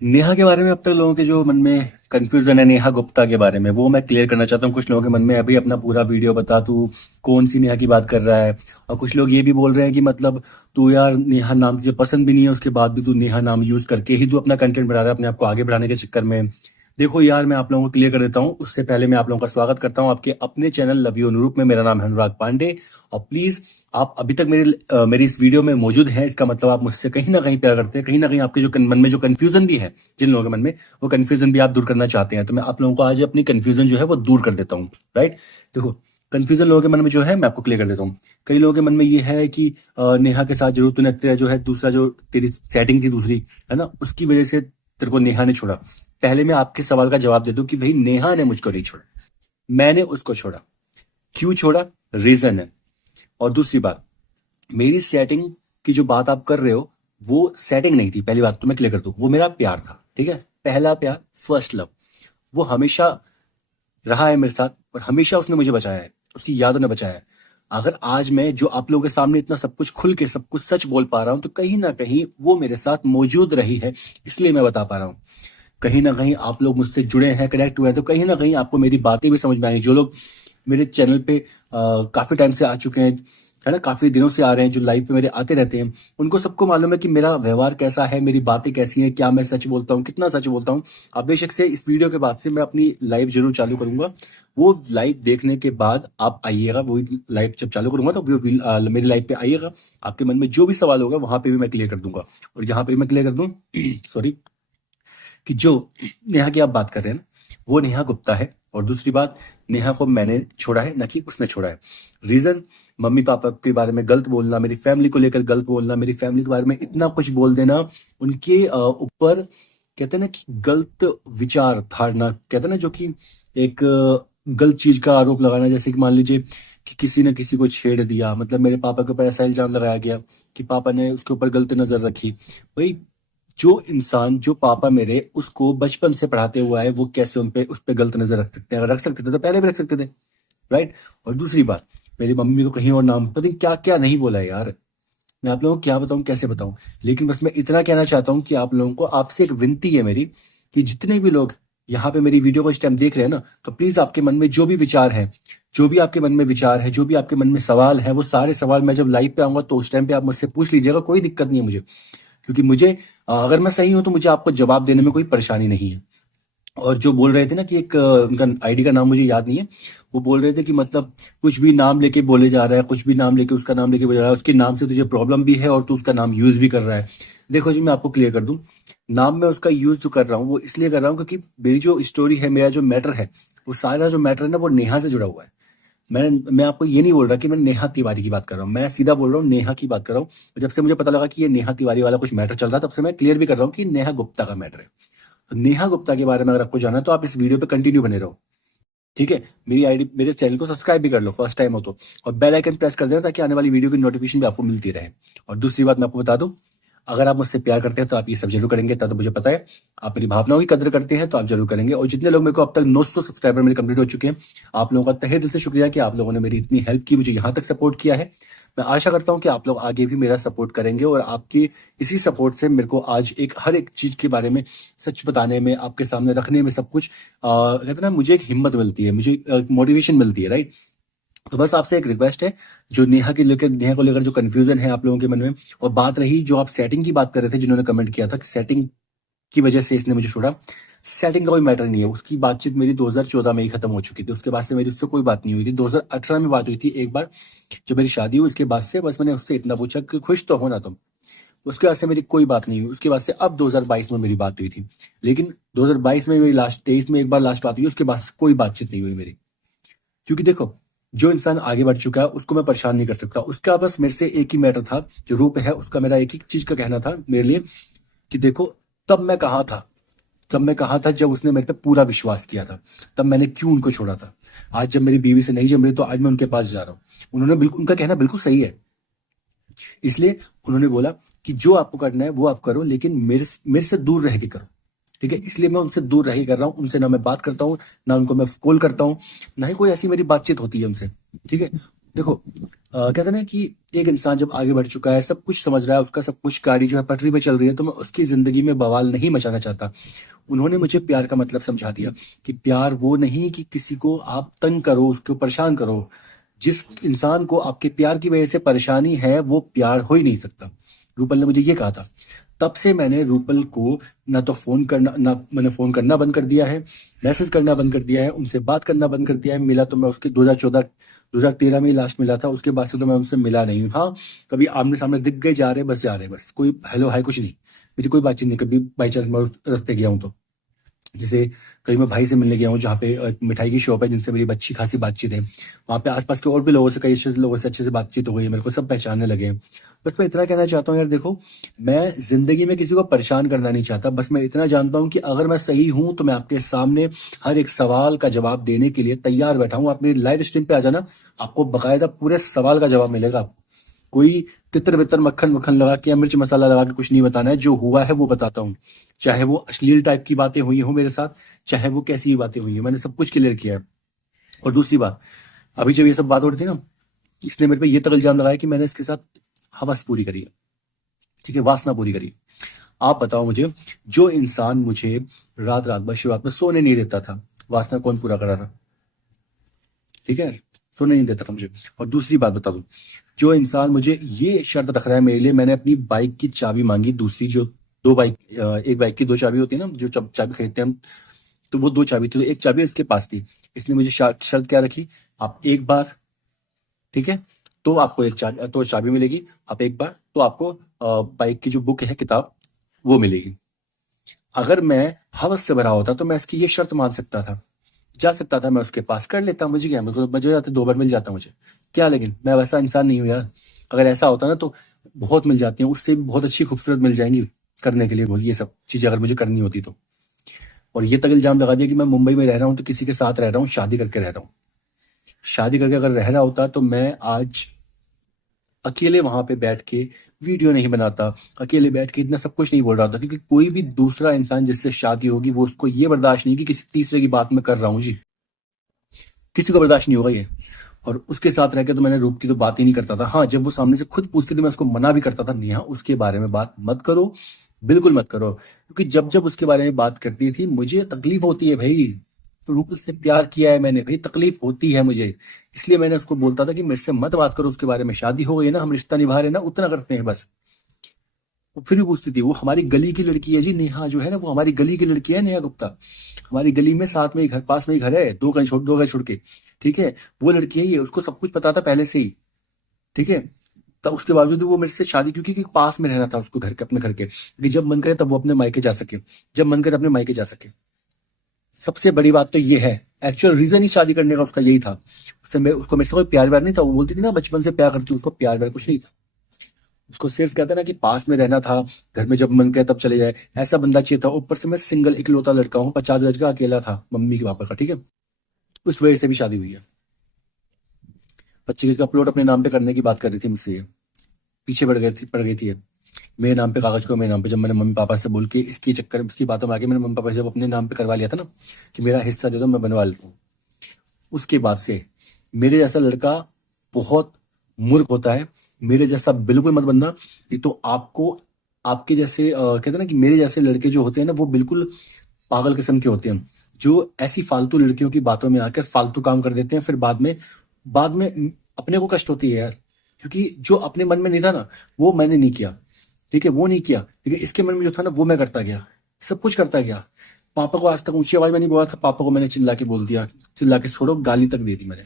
नेहा के बारे में अब तक लोगों के जो मन में कंफ्यूजन है नेहा गुप्ता के बारे में, वो मैं क्लियर करना चाहता हूँ। कुछ लोगों के मन में अभी अपना पूरा वीडियो बता, तू कौन सी नेहा की बात कर रहा है। और कुछ लोग ये भी बोल रहे हैं कि मतलब तू यार नेहा नाम तुझे पसंद भी नहीं है, उसके बाद भी तू नेहा नाम यूज करके ही तू अपना कंटेंट बना रहा है अपने आप को आगे बढ़ाने के चक्कर में। देखो यार, मैं आप लोगों को क्लियर कर देता हूँ। उससे पहले मैं आप लोगों का स्वागत करता हूँ आपके अपने चैनल लव यू अनुरूप में। मेरा नाम है अनुराग पांडे। और प्लीज, आप अभी तक मेरी इस वीडियो में मौजूद हैं, इसका मतलब आप मुझसे कहीं ना कहीं प्यार करते हैं। कहीं ना कहीं आपके जो मन में जो कंफ्यूजन भी है, जिन लोगों के मन में, वो कंफ्यूजन भी आप दूर करना चाहते हैं। तो मैं आप लोगों को आज अपनी कंफ्यूजन जो है वो दूर कर देता हूँ। राइट। देखो, कंफ्यूजन लोगों के मन में जो है मैं आपको क्लियर कर देता हूँ। कई लोगों के मन में ये है कि नेहा के साथ जरूर तूने तेरा जो है दूसरा जो तेरी सेटिंग थी दूसरी, है ना, उसकी वजह से तेरे को नेहा ने छोड़ा। पहले मैं आपके सवाल का जवाब दे दूं कि भाई नेहा ने मुझको नहीं छोड़ा, मैंने उसको छोड़ा। क्यों छोड़ा, रीजन है। और दूसरी बात, मेरी सेटिंग की जो बात आप कर रहे हो, वो सेटिंग नहीं थी। पहली बात तो मैं क्लियर कर दूं, वो मेरा प्यार था। ठीक है, पहला प्यार, फर्स्ट लव। वो हमेशा रहा है मेरे साथ और हमेशा उसने मुझे बचाया है, उसकी यादों ने बचाया है। अगर आज मैं जो आप लोगों के सामने इतना सब कुछ खुल के सब कुछ सच बोल पा रहा हूं, तो कहीं ना कहीं वो मेरे साथ मौजूद रही है, इसलिए मैं बता पा रहा हूँ। कहीं ना कहीं आप लोग मुझसे जुड़े हैं, कनेक्ट हुए हैं, तो कहीं ना कहीं आपको मेरी बातें भी समझ में आई। जो लोग मेरे चैनल पे काफी टाइम से आ चुके हैं, है ना, काफी दिनों से आ रहे हैं, जो लाइव पे मेरे आते रहते हैं, उनको सबको मालूम है कि मेरा व्यवहार कैसा है, मेरी बातें कैसी हैं, क्या मैं सच बोलता हूँ, कितना सच बोलता हूँ। आप बेशक से इस वीडियो के बाद से मैं अपनी लाइव जरूर चालू करूंगा। वो लाइव देखने के बाद आप आइएगा, वही लाइव जब चालू करूंगा तो मेरी लाइव पे आइएगा। आपके मन में जो भी सवाल होगा वहां पे भी मैं क्लियर कर दूंगा। और यहाँ पे भी मैं क्लियर कर दूं सॉरी, कि जो नेहा की आप बात कर रहे हैं ना, वो नेहा गुप्ता है। और दूसरी बात, नेहा को मैंने छोड़ा है, ना कि उसने छोड़ा है। रीजन, मम्मी पापा के बारे में गलत बोलना, मेरी फैमिली को लेकर गलत बोलना, मेरी फैमिली के बारे में इतना कुछ बोल देना, उनके ऊपर कहते हैं ना कि गलत विचार धारणा, कहते हैं ना, जो कि एक गलत चीज का आरोप लगाना। जैसे कि मान लीजिए कि किसी ने किसी को छेड़ दिया, मतलब मेरे पापा के ऊपर ऐसा इल्जाम लगाया गया कि पापा ने उसके ऊपर गलत नजर रखी। भाई, जो इंसान, जो पापा मेरे उसको बचपन से पढ़ाते हुआ है, वो कैसे उस पे गलत नजर रख सकते हैं? अगर रख सकते थे तो पहले भी रख सकते थे। राइट। और दूसरी बात, मेरी मम्मी को कहीं और नाम पता नहीं क्या क्या नहीं बोला है यार। मैं आप लोगों को क्या बताऊं, कैसे बताऊं। लेकिन बस मैं इतना कहना चाहता हूं कि आप लोगों को, आपसे एक विनती है मेरी, कि जितने भी लोग यहाँ पे मेरी वीडियो को इस टाइम देख रहे हैं ना, तो प्लीज आपके मन में जो भी विचार है, जो भी आपके मन में विचार है, जो भी आपके मन में सवाल है, वो सारे सवाल मैं जब लाइव पे आऊंगा तो उस टाइम पे आप मुझसे पूछ लीजिएगा। कोई दिक्कत नहीं है मुझे, क्योंकि मुझे अगर मैं सही हूं तो मुझे आपको जवाब देने में कोई परेशानी नहीं है। और जो बोल रहे थे ना कि एक उनका आईडी का नाम मुझे याद नहीं है, वो बोल रहे थे कि मतलब कुछ भी नाम लेके बोले जा रहा है, कुछ भी नाम लेके उसका नाम लेके बोले जा रहा है, उसके नाम से तुझे प्रॉब्लम भी है और तू उसका नाम यूज भी कर रहा है। देखो जी, मैं आपको क्लियर कर दूं, नाम मैं उसका यूज जो कर रहा हूँ वो इसलिए कर रहा हूँ क्योंकि मेरी जो स्टोरी है, मेरा जो मैटर है, वो सारा जो मैटर है ना, वो नेहा से जुड़ा हुआ है। मैं आपको ये नहीं बोल रहा कि मैं नेहा तिवारी की बात कर रहा हूँ, मैं सीधा बोल रहा हूँ नेहा की बात कर रहा हूँ। और जब से मुझे पता लगा कि ये नेहा तिवारी वाला कुछ मैटर चल रहा है, तब से मैं क्लियर भी कर रहा हूँ कि नेहा गुप्ता का मैटर है। तो नेहा गुप्ता के बारे में अगर आपको जाना है तो आप इस वीडियो पे कंटिन्यू बने रहो। ठीक है, मेरी आईडी, मेरे चैनल को सब्सक्राइब भी कर लो फर्स्ट टाइम हो तो, और बेल आइकन प्रेस कर देना ताकि आने वाली वीडियो की नोटिफिकेशन भी आपको मिलती रहे। और दूसरी बात मैं आपको बता दूं, अगर आप मुझसे प्यार करते हैं तो आप ये सब जरूर करेंगे, तब तो मुझे पता है आप मेरी भावनाओं की कदर करते हैं, तो आप जरूर करेंगे। और जितने लोग मेरे को अब तक 900 सब्सक्राइबर मेरे कंप्लीट हो चुके हैं, आप लोगों का तहे दिल से शुक्रिया कि आप लोगों ने मेरी इतनी हेल्प की, मुझे यहाँ तक सपोर्ट किया है। मैं आशा करता हूँ कि आप लोग आगे भी मेरा सपोर्ट करेंगे, और आपकी इसी सपोर्ट से मेरे को आज एक हर एक चीज के बारे में सच बताने में, आपके सामने रखने में, सब कुछ कहते हैं ना, मुझे एक हिम्मत मिलती है, मुझे मोटिवेशन मिलती है। राइट। तो बस आपसे एक रिक्वेस्ट है, जो नेहा को लेकर जो कंफ्यूजन है आप लोगों के मन में, और बात रही जो आप सेटिंग की बात कर रहे थे, जिन्होंने कमेंट किया था कि सेटिंग की वजह से इसने मुझे छोड़ा। सेटिंग का कोई मैटर नहीं है, उसकी बातचीत मेरी 2014 में ही खत्म हो चुकी थी। उसके बाद से मेरी उससे कोई बात नहीं हुई थी। 2018 में बात हुई थी एक बार, जो मेरी शादी हुई, उसके बाद से बस मैंने उससे इतना पूछा कि खुश तो हो ना तुम। उसके बाद से मेरी कोई बात नहीं हुई। उसके बाद से अब 2022 में मेरी बात हुई थी, लेकिन 2022 में मेरी लास्ट, 23 में एक बार लास्ट बात हुई, उसके बाद से कोई बातचीत नहीं हुई मेरी। क्योंकि देखो, जो इंसान आगे बढ़ चुका है उसको मैं परेशान नहीं कर सकता। उसका बस मेरे से एक ही मैटर था, जो रूप है उसका, मेरा एक ही चीज का कहना था मेरे लिए, कि देखो, तब मैं कहाँ था, तब मैं कहाँ था जब उसने मेरे पे पूरा विश्वास किया था, तब मैंने क्यों उनको छोड़ा था। आज जब मेरी बीवी से नहीं जम रही तो आज मैं उनके पास जा रहा हूँ। उन्होंने बिल्कुल, उनका कहना बिल्कुल सही है। इसलिए उन्होंने बोला कि जो आपको करना है वो आप करो, लेकिन मेरे से दूर रह के करो। ठीक है, इसलिए मैं उनसे दूर रह के कर रहा हूँ। उनसे ना मैं बात करता हूँ, ना उनको मैं कॉल करता हूँ, ना ही कोई ऐसी मेरी बातचीत होती है उनसे। ठीक है, देखो कहते हैं ना कि एक इंसान जब आगे बढ़ चुका है, सब कुछ समझ रहा है, उसका सब कुछ गाड़ी जो है पटरी पे चल रही है, तो मैं उसकी जिंदगी में बवाल नहीं मचाना चाहता। उन्होंने मुझे प्यार का मतलब समझा दिया कि प्यार वो नहीं कि किसी को आप तंग करो, उसको परेशान करो। जिस इंसान को आपके प्यार की वजह से परेशानी है, वो प्यार हो ही नहीं सकता। रूपल ने मुझे ये कहा था। तब से मैंने रूपल को ना तो फोन करना, ना मैंने फोन करना बंद कर दिया है, मैसेज करना बंद कर दिया है, उनसे बात करना बंद कर दिया है। मिला तो मैं उसके 2013 में ही लास्ट मिला था, उसके बाद से तो मैं उनसे मिला नहीं। हाँ, कभी आमने सामने दिख गए, जा रहे बस, जा रहे बस, कोई हेलो हाय कुछ नहीं। मेरी कोई बातचीत नहीं, कभी बाई चांस मैं उस रास्ते गया हूँ तो। जैसे कहीं मैं भाई से मिलने गया हूँ जहाँ पे एक मिठाई की शॉप है, जिनसे मेरी अच्छी खासी बातचीत है। वहाँ पे आसपास के और भी लोगों से, कई लोगों से अच्छे से बातचीत हो गई है, मेरे को सब पहचानने लगे हैं। बस मैं इतना कहना चाहता हूँ यार, देखो, मैं जिंदगी में किसी को परेशान करना नहीं चाहता। बस मैं इतना जानता हूँ कि अगर मैं सही हूँ तो मैं आपके सामने हर एक सवाल का जवाब देने के लिए तैयार बैठा हूँ। आप मेरी लाइव स्ट्रीम पे आ जाना, आपको बकायदा पूरे सवाल का जवाब मिलेगा। कोई तितर बितर मक्खन मक्खन लगा के या मिर्च मसाला लगा के कुछ नहीं बताना है। जो हुआ है वो बताता हूँ। चाहे वो अश्लील टाइप की बातें हुई हो मेरे साथ, चाहे वो कैसी भी बातें हुई हो, मैंने सब कुछ क्लियर किया है। और दूसरी बात, अभी जब ये सब बात हो रही थी ना, इसने मेरे पे ये तक इल्जाम लगाया कि मैंने इसके साथ हवस पूरी करी है, ठीक है, वासना पूरी करी है। आप बताओ मुझे, जो इंसान मुझे रात रात भर शुरुआत में सोने नहीं देता था, वासना कौन पूरा करा था? ठीक है, सोने नहीं देता था मुझे। और दूसरी बात बता दूं, जो इंसान मुझे ये शर्त रख रहा है मेरे लिए, मैंने अपनी बाइक की चाबी मांगी, दूसरी जो दो बाइक, एक बाइक की दो चाबी होती है ना, जो चाबी खरीदते हैं हम, तो वो दो चाबी थी, तो एक चाबी इसके पास थी। इसने मुझे शर्त क्या रखी, आप एक बार, ठीक है, तो आपको एक चाबी, तो चाबी मिलेगी। आप एक बार तो आपको बाइक की जो बुक है, किताब, वो मिलेगी। अगर मैं हवस से भरा होता तो मैं इसकी ये शर्त मान सकता था, जा सकता था, मैं उसके पास कर लेता, मुझे क्या, मुझे मजे जाते, दो बार मिल जाता मुझे क्या। लेकिन मैं वैसा इंसान नहीं हूँ यार। अगर ऐसा होता ना तो बहुत मिल जाती हैं, उससे भी बहुत अच्छी खूबसूरत मिल जाएंगी करने के लिए, ये सब चीजें अगर मुझे करनी होती तो। और ये तक इल्जाम लगा दिया कि मैं मुंबई में रह रहा हूँ तो किसी के साथ रह रहा हूँ, शादी करके रह रहा हूँ। शादी करके अगर रह रहा होता तो मैं आज अकेले वहां पे बैठ के वीडियो नहीं बनाता, अकेले बैठ के इतना सब कुछ नहीं बोल रहा था। क्योंकि कोई भी दूसरा इंसान जिससे शादी होगी, वो उसको ये बर्दाश्त नहीं कि किसी तीसरे की बात में कर रहा हूँ जी, किसी को बर्दाश्त नहीं होगा ये। और उसके साथ रह के तो मैंने रूप की तो बात ही नहीं करता था। हाँ, जब वो सामने से खुद पूछती थी मैं उसको मना भी करता था, नेहा उसके बारे में बात मत करो, बिल्कुल मत करो। क्योंकि जब जब उसके बारे में बात करती थी मुझे तकलीफ होती है भाई। तो रूपल से प्यार किया है मैंने भाई, तकलीफ होती है मुझे। इसलिए मैंने उसको बोलता था कि मेरे से मत बात करो उसके बारे में, शादी हो गई ना, हम रिश्ता निभा रहे हैं ना, उतना करते हैं बस। वो फिर भी पूछती थी, वो हमारी गली की लड़की है जी, नेहा जो है ना, वो हमारी गली की लड़की है, नेहा गुप्ता। हमारी गली में साथ में ही घर, पास में ही घर है, दो घर छोड़ के, ठीक है। वो लड़की है ये, उसको सब कुछ पता था पहले से ही, ठीक है। तब उसके बावजूद भी वो मेरे से शादी, क्योंकि पास में रहना था उसको, घर के, अपने घर के, कि जब मन करे तब वो अपने मायके जा सके, जब मन करे अपने मायके जा सके। सबसे बड़ी बात तो ये है, एक्चुअल रीजन ही शादी करने का उसका यही था। उसको मेरे से कोई प्यार व्यार नहीं था। वो बोलती थी ना बचपन से प्यार करती हूँ, उसको प्यार व्यार कुछ नहीं था। उसको सिर्फ कहते ना कि पास में रहना था, घर में जब मन करे तब चले जाए, ऐसा बंदा चाहिए था। ऊपर से मैं सिंगल इकलौता लड़का हूँ, 50 गज का अकेला था मम्मी के पापा का, ठीक है। उस वजह से भी शादी हुई है। 25 गज का प्लॉट अपने नाम पे करने की बात कर रही थी मुझसे ये, पीछे पड़ गई थी ये। मेरे नाम पे कागज को, मेरे नाम पे, जब मैंने मम्मी पापा से बोल के इसकी चक्कर इसकी बातों में आके मैंने मम्मी पापा से जब अपने नाम पे करवा लिया था ना, कि मेरा हिस्सा दे दो मैं बनवा लेता हूँ, उसके बाद से मेरे जैसा लड़का बहुत मूर्ख होता है। मेरे जैसा बिल्कुल मत बनना। ये तो आपको, आपके जैसे कहते हैं ना कि मेरे जैसे लड़के जो होते हैं ना, वो बिल्कुल पागल किस्म के होते हैं, जो ऐसी फालतू लड़कियों की बातों में आकर फालतू काम कर देते हैं। फिर बाद में अपने को कष्ट होती है यार। क्योंकि जो अपने मन में नहीं था ना, वो मैंने नहीं किया, ठीक है, वो नहीं किया। लेकिन इसके मन में जो था ना, वो मैं करता गया, सब कुछ करता गया। पापा को आज तक ऊंची आवाज में नहीं बोला था, पापा को मैंने चिल्ला के बोल दिया, चिल्ला के छोड़ो, गाली तक दे दी मैंने।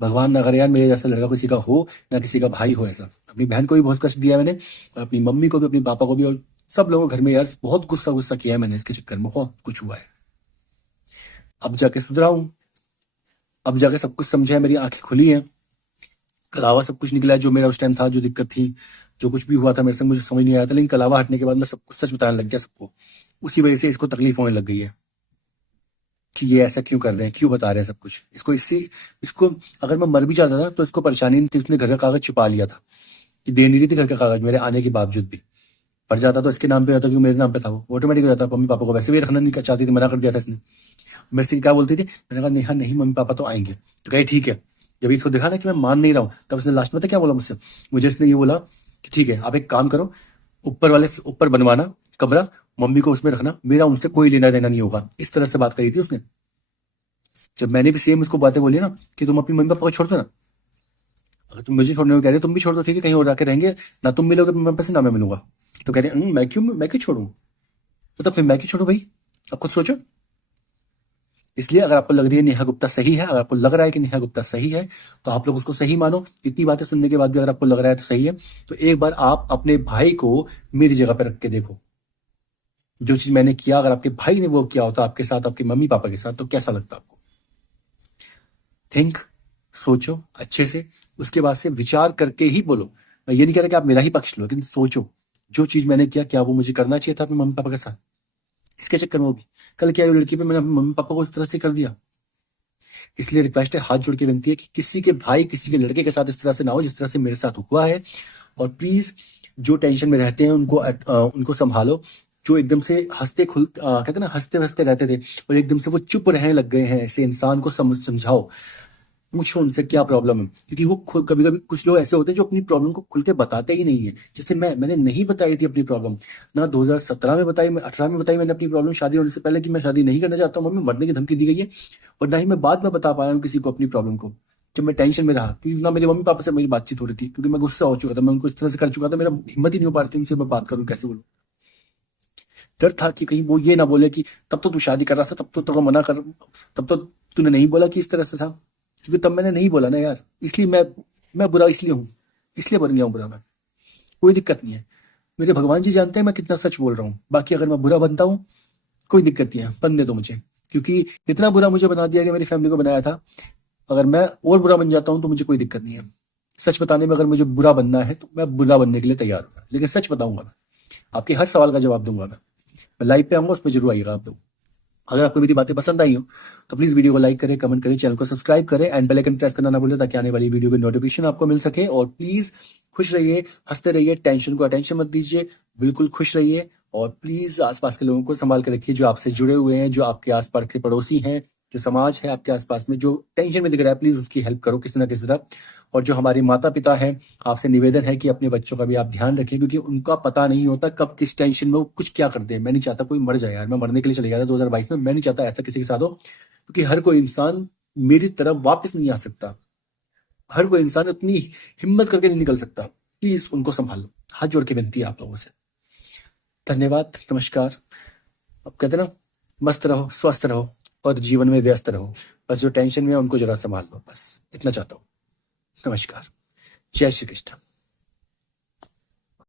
भगवान ना करे यार मेरे जैसा लड़का किसी का हो, ना किसी का भाई हो ऐसा। अपनी बहन को भी बहुत कष्ट दिया मैंने, और अपनी मम्मी को भी, अपने पापा को भी, और सब लोगों को घर में यार बहुत गुस्सा गुस्सा किया है मैंने, इसके चक्कर में बहुत कुछ हुआ है। अब जाके सुधरा हूं, अब जाके सब कुछ समझा है, मेरी आंखें खुली हैं। कलावा सब कुछ निकला है, जो मेरा उस टाइम था, जो दिक्कत थी, जो कुछ भी हुआ था मेरे से, मुझे समझ नहीं आया था। लेकिन कलावा हटने के बाद मैं सब कुछ सच बताने लग गया सबको। उसी वजह से इसको तकलीफ होने लग गई है कि ये ऐसा क्यों कर रहे हैं, क्यों बता रहे हैं सब कुछ इसको। इसको अगर मैं मर भी जाता था तो इसको परेशानी नहीं थी, उसने घर का कागज छिपा लिया था, कि दे नहीं रही थी घर का कागज मेरे आने के बावजूद भी। पड़ जाता तो इसके नाम पे होता, क्योंकि मेरे नाम पे था, वो ऑटोमेटिक हो जाता। मम्मी पापा को वैसे भी रखना नहीं चाहती थी, मना कर दिया था इसने। मेरे से क्या बोलती थी, मैंने कहा नेहा नहीं, मम्मी पापा तो आएंगे, तो कहे ठीक है। जब इसको देखा ना कि मैं मान नहीं रहा हूँ, तब इसने लास्ट में पता क्या बोला मुझसे? मुझे इसने ये बोला कि ठीक है आप एक काम करो, ऊपर बनवाना कमरा, मम्मी को उसमें रखना, मेरा उनसे कोई लेना देना नहीं होगा। इस तरह से बात करी थी उसने। जब मैंने भी सेम उसको बातें बोली ना कि तुम अपनी मम्मी पापा को छोड़ दो ना, अगर तुम मुझे छोड़ने को कह रहे हो तुम भी छोड़ दो, ठीक है, कहीं और जाके रहेंगे, ना तुम मिलोगे मम्मी पापा से ना मैं मिलूंगा। तो कह रहे मैं क्यों छोड़ूं? मतलब फिर मैं क्यों छोड़ू भाई? अब खुद सोचो। इसलिए अगर आपको लग रही है नेहा गुप्ता सही है, अगर आपको लग रहा है कि नेहा गुप्ता सही है, तो आप लोग उसको सही मानो। इतनी बातें सुनने के बाद भी अगर आपको लग रहा है तो सही है, तो एक बार आप अपने भाई को मेरी जगह पर रख के देखो। जो चीज मैंने किया, अगर आपके भाई ने वो किया होता आपके साथ, आपके मम्मी पापा के साथ, तो कैसा लगता आपको? थिंक, सोचो अच्छे से, उसके बाद से विचार करके ही बोलो। मैं ये नहीं कह रहा कि आप मेरा ही पक्ष लो, लेकिन सोचो जो चीज मैंने किया, क्या वो मुझे करना चाहिए था अपने मम्मी पापा के साथ? इसके चक्कर में होगी कल क्या हुई लड़की पे, मैंने अपने मम्मी पापा को इस तरह से कर दिया। इसलिए रिक्वेस्ट है, हाथ जोड़ के विनती है कि किसी के भाई, किसी के लड़के के साथ इस तरह से ना हो जिस तरह से मेरे साथ हुआ है। और प्लीज जो टेंशन में रहते हैं उनको संभालो। जो एकदम से कहते हैं ना, हंसते हंसते रहते थे और एकदम से वो चुप रहने लग गए हैं, ऐसे इंसान को समझाओ, पूछो उनसे क्या प्रॉब्लम है। क्योंकि वो कभी कभी कुछ लोग ऐसे होते हैं जो अपनी प्रॉब्लम को खुल के बताते ही नहीं है। जैसे मैंने नहीं बताई थी अपनी प्रॉब्लम, ना 2017 में बताई, मैं 18 में बताई मैंने अपनी प्रॉब्लम शादी होने से पहले कि मैं शादी नहीं करना चाहता हूँ, मम्मी मरने की धमकी दी गई है। और ना ही मैं बाद में बता पाया हूँ किसी को अपनी प्रॉब्लम को, जब मैं टेंशन में रहा, क्योंकि ना मेरे मम्मी पापा से मेरी बातचीत हो रही थी, क्योंकि मैं गुस्सा हो चुका था, मैं उनको इस तरह से कर चुका था, मेरा हिम्मत ही नहीं हो पा रही थी उनसे मैं बात करूँ, कैसे बोलूँ। डर था कि कहीं वो ये ना बोले कि तब तो तू शादी कर रहा था, तब तो तेरे को मना कर, तब तो तूने नहीं बोला कि इस तरह से था। क्योंकि तब मैंने नहीं बोला ना यार, इसलिए मैं बुरा इसलिए हूँ, इसलिए बन गया हूँ बुरा मैं। कोई दिक्कत नहीं है, मेरे भगवान जी जानते हैं मैं कितना सच बोल रहा हूँ। बाकी अगर मैं बुरा बनता हूँ, कोई दिक्कत नहीं है, बनने दो मुझे, क्योंकि इतना बुरा मुझे बना दिया कि मेरी फैमिली को बनाया था। अगर मैं और बुरा बन जाता हूँ तो मुझे कोई दिक्कत नहीं है। सच बताने में अगर मुझे बुरा बनना है तो मैं बुरा बनने के लिए तैयार हूँ, लेकिन सच बताऊंगा मैं, आपके हर सवाल का जवाब दूंगा मैं लाइव पे आऊंगा, उसमें जरूर आइएगा आप लोग। अगर आपको मेरी बातें पसंद आई हो तो प्लीज वीडियो को लाइक करें, कमेंट करें, चैनल को सब्सक्राइब करें एंड बेल आइकन प्रेस करना ना भूलें, ताकि आने वाली वीडियो की नोटिफिकेशन आपको मिल सके। और प्लीज खुश रहिए, हंसते रहिए, टेंशन को अटेंशन मत दीजिए, बिल्कुल खुश रहिए। और प्लीज आसपास के लोगों को संभाल के रखिए, जो आपसे जुड़े हुए हैं, जो आपके आसपास के पड़ोसी हैं, जो समाज है आपके आसपास में, जो टेंशन में दिख रहा है, प्लीज उसकी हेल्प करो किसी ना किसी तरह। और जो हमारे माता पिता हैं, आपसे निवेदन है कि अपने बच्चों का भी आप ध्यान रखें, क्योंकि उनका पता नहीं होता कब किस टेंशन में वो कुछ क्या करते हैं। मैं नहीं चाहता कोई मर जाए यार, मैं मरने के लिए चले गया था 2022 में, मैं नहीं चाहता ऐसा किसी के साथ हो, क्योंकि हर कोई इंसान मेरी तरफ वापस नहीं आ सकता, हर कोई इंसान उतनी हिम्मत करके नहीं निकल सकता। प्लीज उनको संभालो, हाथ जोड़ के विनती है आप लोगों से। धन्यवाद, नमस्कार। अब कहते हैं ना, मस्त रहो, स्वस्थ रहो और जीवन में व्यस्त रहो। बस जो टेंशन में है उनको जरा संभाल लो, बस इतना चाहता हूँ। नमस्कार, जय श्री कृष्ण।